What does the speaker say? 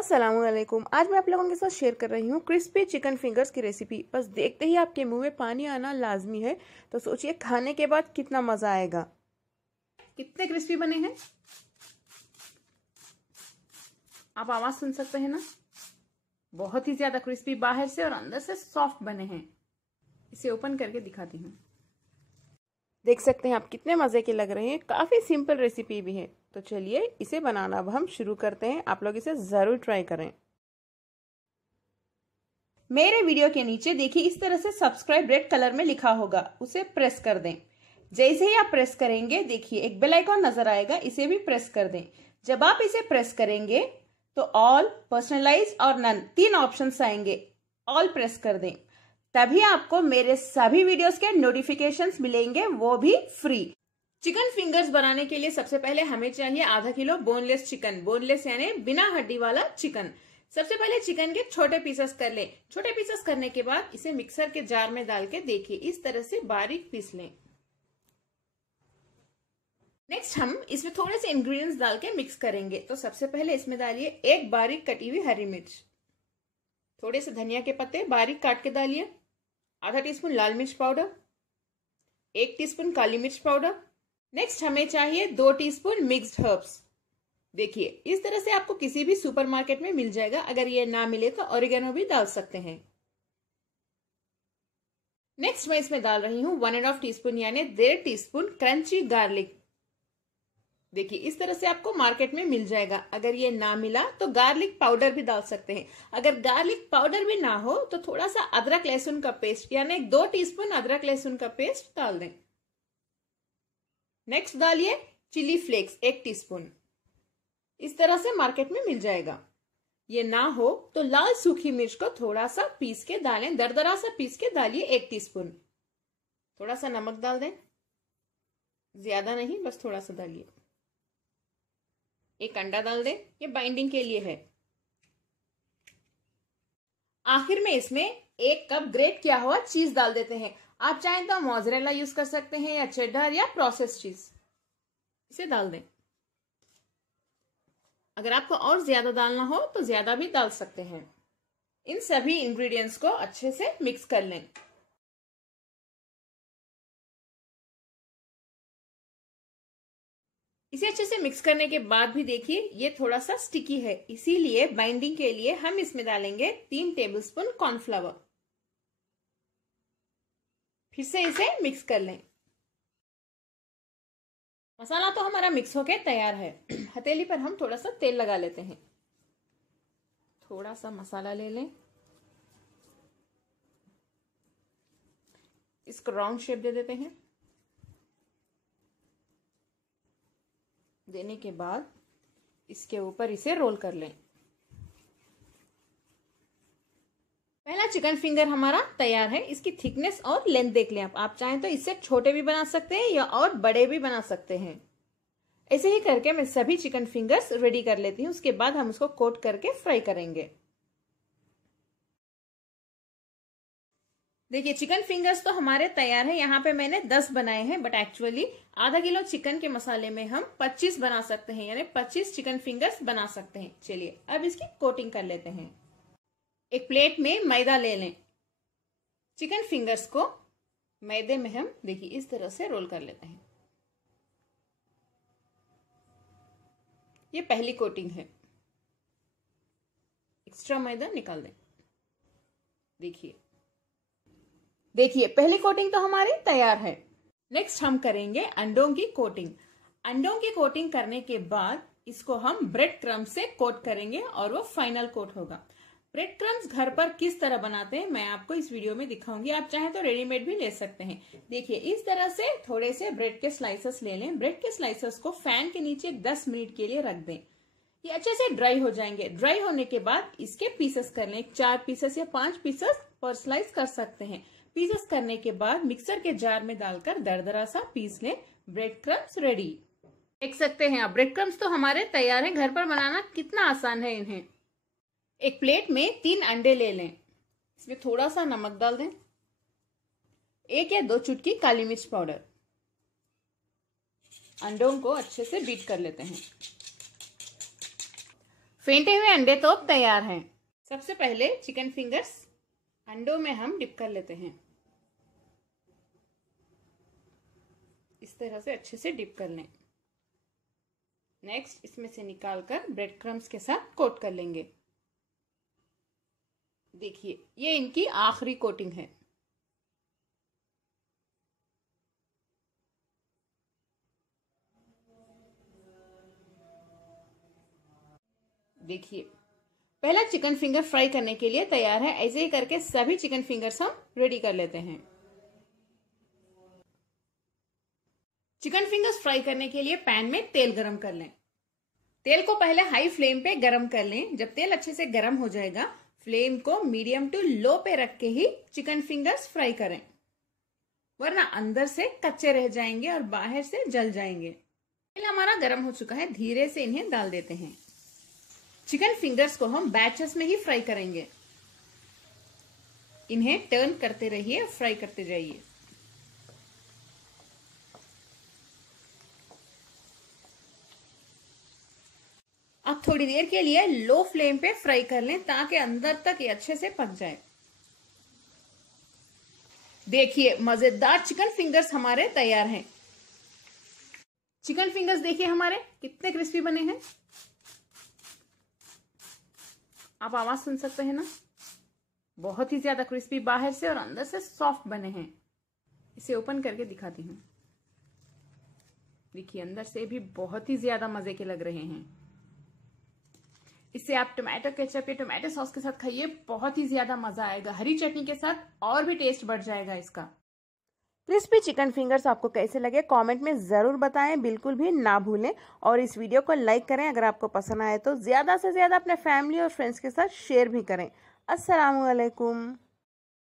अस्सलामुअलैकुम। आज मैं आप लोगों के साथ शेयर कर रही हूँ क्रिस्पी चिकन फिंगर्स की रेसिपी। बस देखते ही आपके मुंह में पानी आना लाजमी है। तो सोचिए खाने के बाद कितना मजा आएगा। कितने क्रिस्पी बने हैं, आप आवाज सुन सकते हैं ना। बहुत ही ज्यादा क्रिस्पी, बाहर से और अंदर से सॉफ्ट बने हैं। इसे ओपन करके दिखाती हूँ। देख सकते हैं आप कितने मजे के लग रहे हैं। काफी सिंपल रेसिपी भी है। तो चलिए इसे बनाना अब हम शुरू करते हैं। आप लोग इसे जरूर ट्राई करें। मेरे वीडियो के नीचे देखिए इस तरह से सब्सक्राइब रेड कलर में लिखा होगा, उसे प्रेस कर दें। जैसे ही आप प्रेस करेंगे देखिए एक बेल आइकॉन नजर आएगा, इसे भी प्रेस कर दें। जब आप इसे प्रेस करेंगे तो ऑल, पर्सनलाइज और नन तीन ऑप्शंस आएंगे। ऑल प्रेस कर दें, तभी आपको मेरे सभी वीडियोस के नोटिफिकेशंस मिलेंगे, वो भी फ्री। चिकन फिंगर्स बनाने के लिए सबसे पहले हमें चाहिए आधा किलो बोनलेस चिकन। बोनलेस यानी बिना हड्डी वाला चिकन। सबसे पहले चिकन के छोटे पीसेस कर लें। छोटे पीसेस करने के बाद इसे मिक्सर के जार में डाल के देखिए इस तरह से बारीक पीस लें। नेक्स्ट हम इसमें थोड़े से इंग्रेडिएंट्स डाल के मिक्स करेंगे। तो सबसे पहले इसमें डालिए एक बारीक कटी हुई हरी मिर्च, थोड़े से धनिया के पत्ते बारीक काट के डालिए, आधा टीस्पून लाल मिर्च पाउडर, 1 टीस्पून काली मिर्च पाउडर। नेक्स्ट हमें चाहिए 2 टीस्पून मिक्स्ड हर्ब्स। देखिए इस तरह से आपको किसी भी सुपरमार्केट में मिल जाएगा। अगर ये ना मिले तो ऑरिगेनो भी डाल सकते हैं। नेक्स्ट मैं इसमें डाल रही हूँ 1.5 टीस्पून यानी 1.5 टीस्पून क्रंची गार्लिक। देखिए इस तरह से आपको मार्केट में मिल जाएगा। अगर ये ना मिला तो गार्लिक पाउडर भी डाल सकते हैं। अगर गार्लिक पाउडर भी ना हो तो थोड़ा सा अदरक लहसुन का पेस्ट यानी 2 टीस्पून अदरक लहसुन का पेस्ट डाल दें। नेक्स्ट डालिए चिली फ्लेक्स 1 टीस्पून। इस तरह से मार्केट में मिल जाएगा। ये ना हो तो लाल सूखी मिर्च को थोड़ा सा पीस के डालें, दरदरा सा पीस के डालिए 1 टीस्पून। थोड़ा सा नमक डाल दें, ज्यादा नहीं, बस थोड़ा सा डालिए। एक अंडा डाल दें, ये बाइंडिंग के लिए है। आखिर में इसमें 1 कप ग्रेट किया हुआ चीज डाल देते हैं। आप चाहें तो मोज़रेला यूज कर सकते हैं या चेडर या प्रोसेस्ड चीज, इसे डाल दें। अगर आपको और ज्यादा डालना हो तो ज्यादा भी डाल सकते हैं। इन सभी इंग्रेडिएंट्स को अच्छे से मिक्स कर लें। इसे अच्छे से मिक्स करने के बाद भी देखिए ये थोड़ा सा स्टिकी है, इसीलिए बाइंडिंग के लिए हम इसमें डालेंगे 3 टेबलस्पून कॉर्नफ्लावर। फिर से इसे मिक्स कर लें। मसाला तो हमारा मिक्स होके तैयार है। हथेली पर हम थोड़ा सा तेल लगा लेते हैं। थोड़ा सा मसाला ले लें, इसको राउंड शेप दे देते हैं। देने के बाद इसके ऊपर इसे रोल कर लें। पहला चिकन फिंगर हमारा तैयार है। इसकी थिकनेस और लेंथ देख लें आप चाहें तो इससे छोटे भी बना सकते हैं या और बड़े भी बना सकते हैं। ऐसे ही करके मैं सभी चिकन फिंगर्स रेडी कर लेती हूँ। उसके बाद हम उसको कोट करके फ्राई करेंगे। देखिए चिकन फिंगर्स तो हमारे तैयार है। यहाँ पे मैंने 10 बनाए हैं, बट एक्चुअली आधा किलो चिकन के मसाले में हम 25 बना सकते हैं, यानी 25 चिकन फिंगर्स बना सकते हैं। चलिए अब इसकी कोटिंग कर लेते हैं। एक प्लेट में मैदा ले लें। चिकन फिंगर्स को मैदे में हम देखिए इस तरह से रोल कर लेते हैं। ये पहली कोटिंग है। एक्स्ट्रा मैदा निकाल दें। देखिए पहली कोटिंग तो हमारी तैयार है। नेक्स्ट हम करेंगे अंडों की कोटिंग। अंडों की कोटिंग करने के बाद इसको हम ब्रेड क्रम्स से कोट करेंगे और वो फाइनल कोट होगा। ब्रेड क्रम्स घर पर किस तरह बनाते हैं मैं आपको इस वीडियो में दिखाऊंगी। आप चाहें तो रेडीमेड भी ले सकते हैं। देखिए इस तरह से थोड़े से ब्रेड के स्लाइसेस ले लें। ब्रेड के स्लाइसेस को फैन के नीचे 10 मिनट के लिए रख दें। ये अच्छे से ड्राई हो जाएंगे। ड्राई होने के बाद इसके पीसेस कर लें। 4 पीसेस या 5 पीसेस पर स्लाइस कर सकते हैं। पीसेस करने के बाद मिक्सर के जार में डालकर दरदरा सा पीस लें। Bread crumbs ready. देख सकते हैं आप ब्रेड क्रम्स तो हमारे तैयार हैं। घर पर बनाना कितना आसान है इन्हें। एक प्लेट में 3 अंडे ले लें। इसमें थोड़ा सा नमक डाल दें, 1 या 2 चुटकी काली मिर्च पाउडर। अंडों को अच्छे से बीट कर लेते हैं। फेंटे हुए अंडे तो अब तैयार हैं। सबसे पहले चिकन फिंगर्स अंडों में हम डिप कर लेते हैं। इस तरह से अच्छे से डिप कर लें। नेक्स्ट इसमें से निकालकर ब्रेड क्रम्स के साथ कोट कर लेंगे। देखिए ये इनकी आखिरी कोटिंग है। देखिए पहला चिकन फिंगर फ्राई करने के लिए तैयार है। ऐसे ही करके सभी चिकन फिंगर्स हम रेडी कर लेते हैं। चिकन फिंगर्स फ्राई करने के लिए पैन में तेल गरम कर लें। तेल को पहले हाई फ्लेम पे गरम कर लें। जब तेल अच्छे से गरम हो जाएगा, फ्लेम को मीडियम टू लो पे रख के ही चिकन फिंगर्स फ्राई करें, वरना अंदर से कच्चे रह जाएंगे और बाहर से जल जाएंगे। तेल हमारा गरम हो चुका है, धीरे से इन्हें डाल देते हैं। चिकन फिंगर्स को हम बैचेस में ही फ्राई करेंगे। इन्हें टर्न करते रहिए, फ्राई करते जाइए। अब थोड़ी देर के लिए लो फ्लेम पे फ्राई कर लें ताकि अंदर तक ये अच्छे से पक जाए। देखिए मजेदार चिकन फिंगर्स हमारे तैयार हैं। चिकन फिंगर्स देखिए हमारे कितने क्रिस्पी बने हैं। आप आवाज सुन सकते हैं ना, बहुत ही ज्यादा क्रिस्पी बाहर से और अंदर से सॉफ्ट बने हैं। इसे ओपन करके दिखाती हूँ। देखिए अंदर से भी बहुत ही ज्यादा मजे के लग रहे हैं। इसे आप टोमेटो केचप या टोमेटो सॉस के साथ खाइए, बहुत ही ज्यादा मजा आएगा। हरी चटनी के साथ और भी टेस्ट बढ़ जाएगा इसका। क्रिस्पी चिकन फिंगर्स आपको कैसे लगे कमेंट में ज़रूर बताएं, बिल्कुल भी ना भूलें। और इस वीडियो को लाइक करें, अगर आपको पसंद आए तो ज़्यादा से ज़्यादा अपने फैमिली और फ्रेंड्स के साथ शेयर भी करें। अस्सलामुअलैकुम।